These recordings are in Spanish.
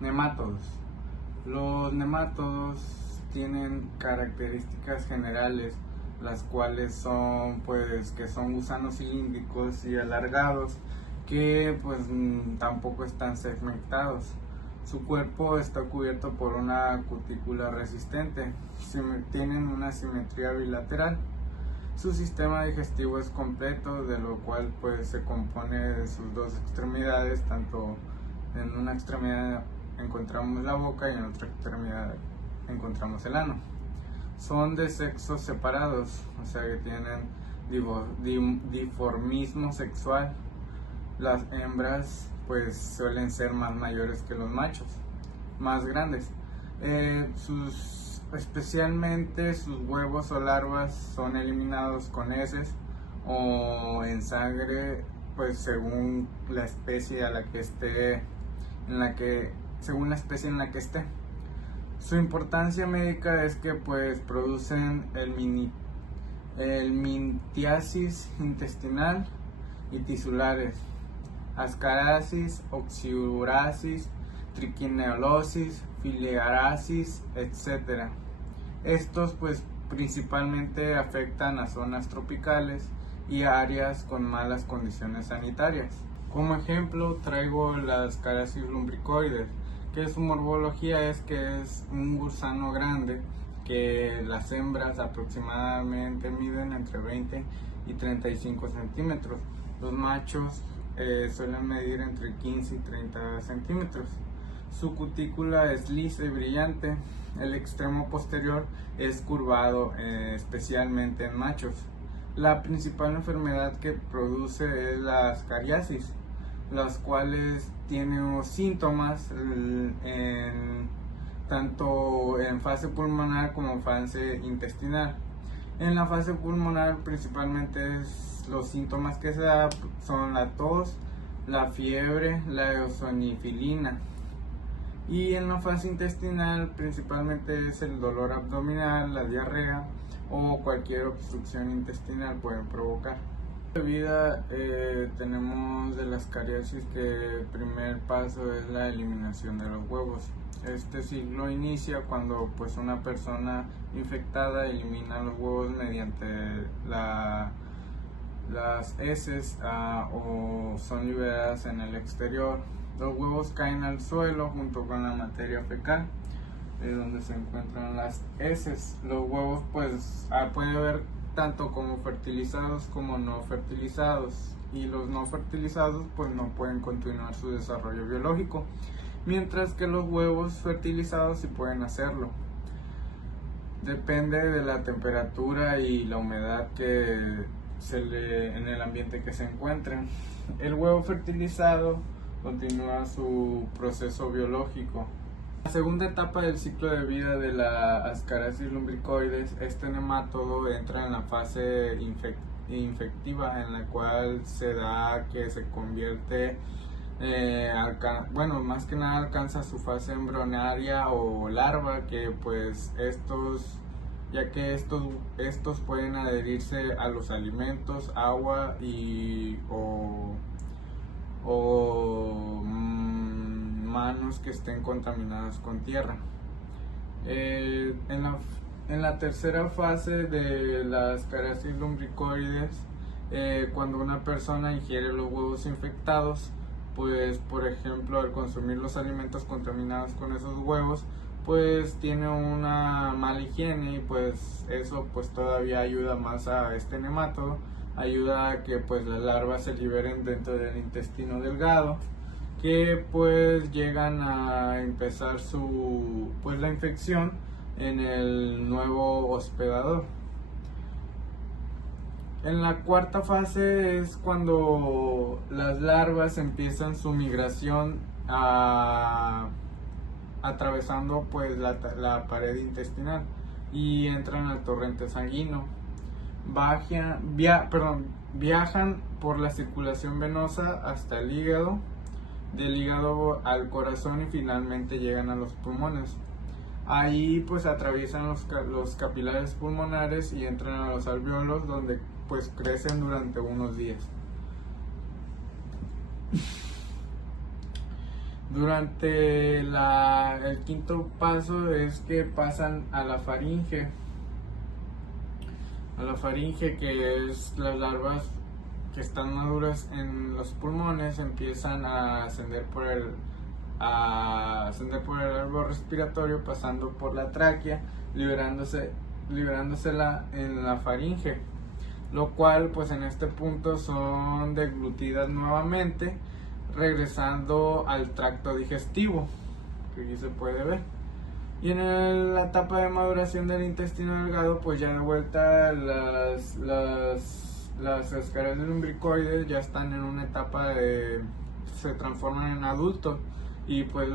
Nemátodos. Los nemátodos tienen características generales, las cuales son que son gusanos cilíndricos y alargados que tampoco están segmentados. Su cuerpo está cubierto por una cutícula resistente, tienen una simetría bilateral. Su sistema digestivo es completo, de lo cual se compone de sus dos extremidades. Tanto en una extremidad encontramos la boca y en otra extremidad encontramos el ano. Son de sexos separados, o sea que tienen dimorfismo sexual. Las hembras suelen ser más mayores que los machos, más grandes. Especialmente sus huevos o larvas son eliminados con heces o en sangre, según la especie a la que esté, según la especie en la que esté. Su importancia médica es que producen el mitiasis intestinal y tisulares, ascariasis, oxyurasis, triquiñuelosis, filariasis, etc. Estos principalmente afectan a zonas tropicales y áreas con malas condiciones sanitarias. Como ejemplo traigo las ascariasis lumbricoides, que su morfología es que es un gusano grande, que las hembras aproximadamente miden entre 20 y 35 centímetros. Los machos suelen medir entre 15 y 30 centímetros. Su cutícula es lisa y brillante. El extremo posterior es curvado, especialmente en machos. La principal enfermedad que produce es la ascariasis, las cuales tienen síntomas tanto en fase pulmonar como en fase intestinal. En la fase pulmonar principalmente los síntomas que se dan son la tos, la fiebre, la eosinofilina. Y en la fase intestinal principalmente es el dolor abdominal, la diarrea o cualquier obstrucción intestinal pueden provocar. De vida tenemos de las ascariasis que el primer paso es la eliminación de los huevos. Este ciclo inicia cuando una persona infectada elimina los huevos mediante las heces o son liberadas en el exterior. Los huevos caen al suelo junto con la materia fecal, donde se encuentran las heces. Los huevos puede haber tanto como fertilizados como no fertilizados, y los no fertilizados no pueden continuar su desarrollo biológico, mientras que los huevos fertilizados sí pueden hacerlo. Depende de la temperatura y la humedad en el ambiente que se encuentren. El huevo fertilizado continúa su proceso biológico. La segunda etapa del ciclo de vida de la ascariasis lumbricoides, este nemátodo entra en la fase infectiva, en la cual se da que se convierte, más que nada alcanza su fase embrionaria o larva, que estos pueden adherirse a los alimentos, agua o manos que estén contaminadas con tierra. En la tercera fase de las ascariasis lumbricoides, cuando una persona ingiere los huevos infectados, por ejemplo, al consumir los alimentos contaminados con esos huevos, tiene una mala higiene, y eso todavía ayuda más a este nemátodo, ayuda a que las larvas se liberen dentro del intestino delgado, que llegan a empezar la infección en el nuevo hospedador. En la cuarta fase es cuando las larvas empiezan su migración atravesando la pared intestinal y entran al torrente sanguíneo. Viajan por la circulación venosa hasta el hígado, del hígado al corazón y finalmente llegan a los pulmones. Ahí atraviesan los capilares pulmonares y entran a los alvéolos, donde crecen durante unos días. Durante el quinto paso es que pasan a la faringe. A la faringe, que es las larvas que están maduras en los pulmones, empiezan a ascender por el árbol respiratorio, pasando por la tráquea, liberándosela en la faringe, lo cual pues en este punto son deglutidas nuevamente, regresando al tracto digestivo, que aquí se puede ver. Y en la etapa de maduración del intestino delgado, pues ya de vuelta las Ascarias lumbricoides ya están en una etapa se transforman en adultos, y pues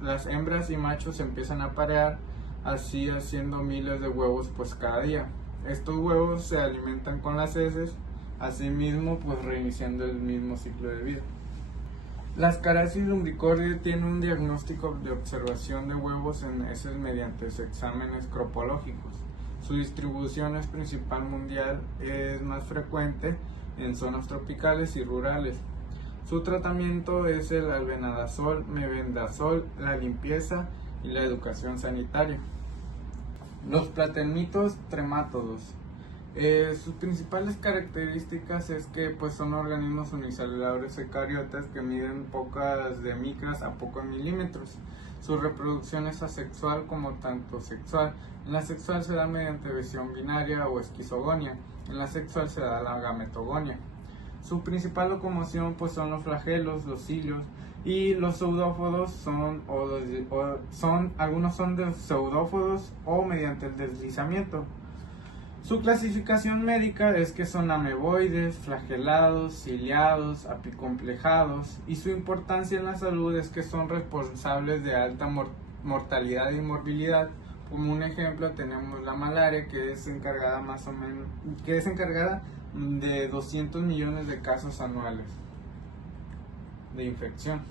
las hembras y machos se empiezan a parear, así haciendo miles de huevos pues cada día. Estos huevos se alimentan con las heces, asimismo pues reiniciando el mismo ciclo de vida. La Ascarias lumbricoides tiene un diagnóstico de observación de huevos en heces mediante exámenes cropológicos. Su distribución es principal mundial, es más frecuente en zonas tropicales y rurales. Su tratamiento es el albendazol, mebendazol, la limpieza y la educación sanitaria. Los platelmitos tremátodos. Sus principales características es que pues son organismos unicelulares eucariotas que miden pocas de micras a pocos milímetros. Su reproducción es asexual como tanto sexual. En la sexual se da mediante visión binaria o esquizogonia. En la sexual se da la gametogonia. Su principal locomoción pues son los flagelos, los cilios, y los pseudópodos algunos son de pseudópodos o mediante el deslizamiento. Su clasificación médica es que son ameboides, flagelados, ciliados, apicomplejados, y su importancia en la salud es que son responsables de alta mortalidad y morbilidad. Como un ejemplo tenemos la malaria, que es encargada de 200 millones de casos anuales de infección.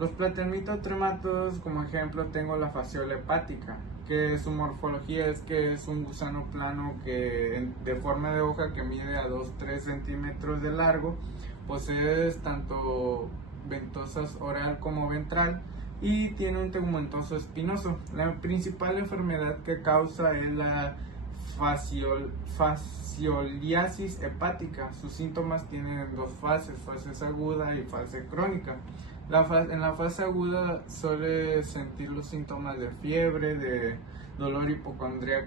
Los platelmitos tremátodos, como ejemplo tengo la fasciola hepática, que su morfología es que es un gusano plano de forma de hoja que mide a 2-3 centímetros de largo, posee tanto ventosas oral como ventral y tiene un tegumentoso espinoso. La principal enfermedad que causa es la fascioliasis hepática. Sus síntomas tienen dos fases, fase aguda y fase crónica. En la fase aguda suele sentir los síntomas de fiebre, de dolor hipocondriaco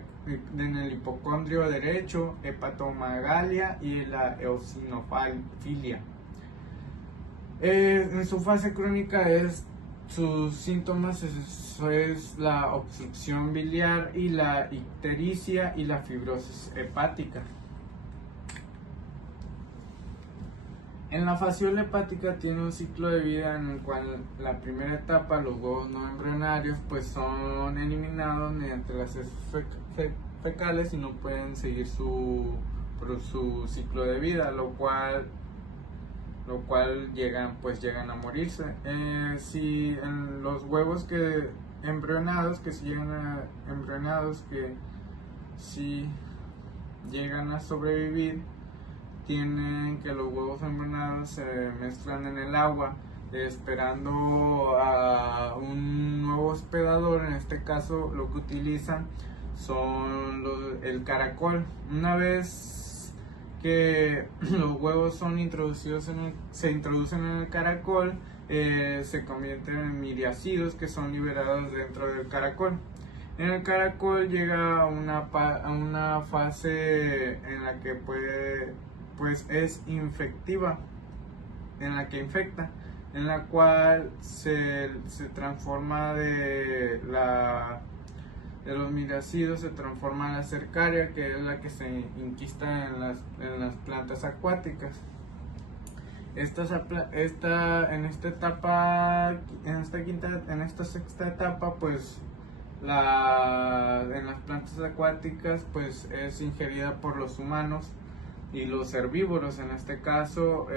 en el hipocondrio derecho, hepatomegalia y la eosinofilia. En su fase crónica sus síntomas es la obstrucción biliar y la ictericia y la fibrosis hepática. En la fasciola hepática tiene un ciclo de vida en el cual la primera etapa, los huevos no embrionarios, pues son eliminados mediante las heces fecales y no pueden seguir su ciclo de vida, lo cual llegan a morirse. Si en los huevos embrionados que si llegan a sobrevivir, tienen que los huevos embrionados se mezclan en el agua, esperando a un nuevo hospedador. En este caso lo que utilizan son el caracol. Una vez que los huevos se introducen en el caracol, se convierten en miriácidos que son liberados dentro del caracol. En el caracol llega a una fase en la que es infectiva, en la que infecta, en la cual se transforma de los miriácidos, se transforma en la cercaria, que es la que se inquista en las plantas acuáticas. En esta sexta etapa, pues en las plantas acuáticas pues es ingerida por los humanos y los herbívoros. En este caso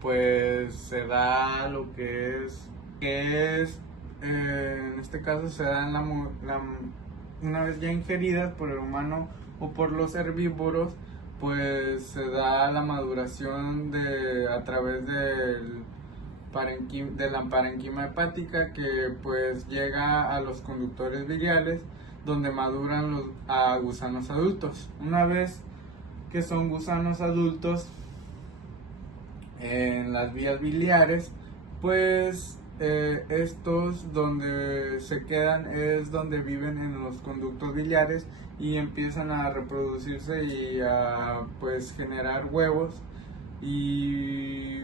pues se da lo que es en este caso se da una vez ya ingeridas por el humano o por los herbívoros, pues se da la maduración a través de la parenquima hepática, que pues llega a los conductores biliares, donde maduran a gusanos adultos. Una vez que son gusanos adultos en las vías biliares, pues estos donde se quedan es donde viven en los conductos biliares y empiezan a reproducirse y a pues generar huevos, y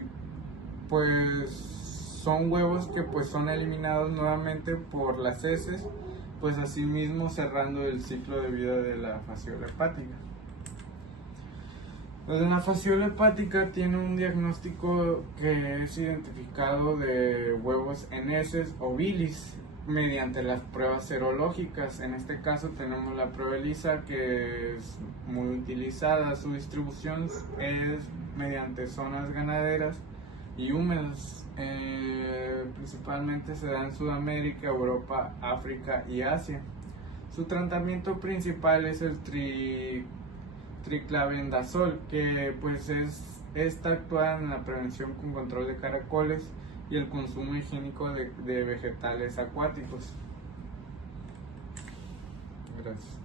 pues son huevos que pues son eliminados nuevamente por las heces, pues así mismo cerrando el ciclo de vida de la fasciola hepática. Pues la fasciola hepática tiene un diagnóstico que es identificado de huevos en heces o bilis mediante las pruebas serológicas. En este caso tenemos la prueba ELISA, que es muy utilizada. Su distribución es mediante zonas ganaderas y húmedas. Principalmente se da en Sudamérica, Europa, África y Asia. Su tratamiento principal es el triclavendazol, que pues esta actúa en la prevención con control de caracoles y el consumo higiénico de vegetales acuáticos. Gracias.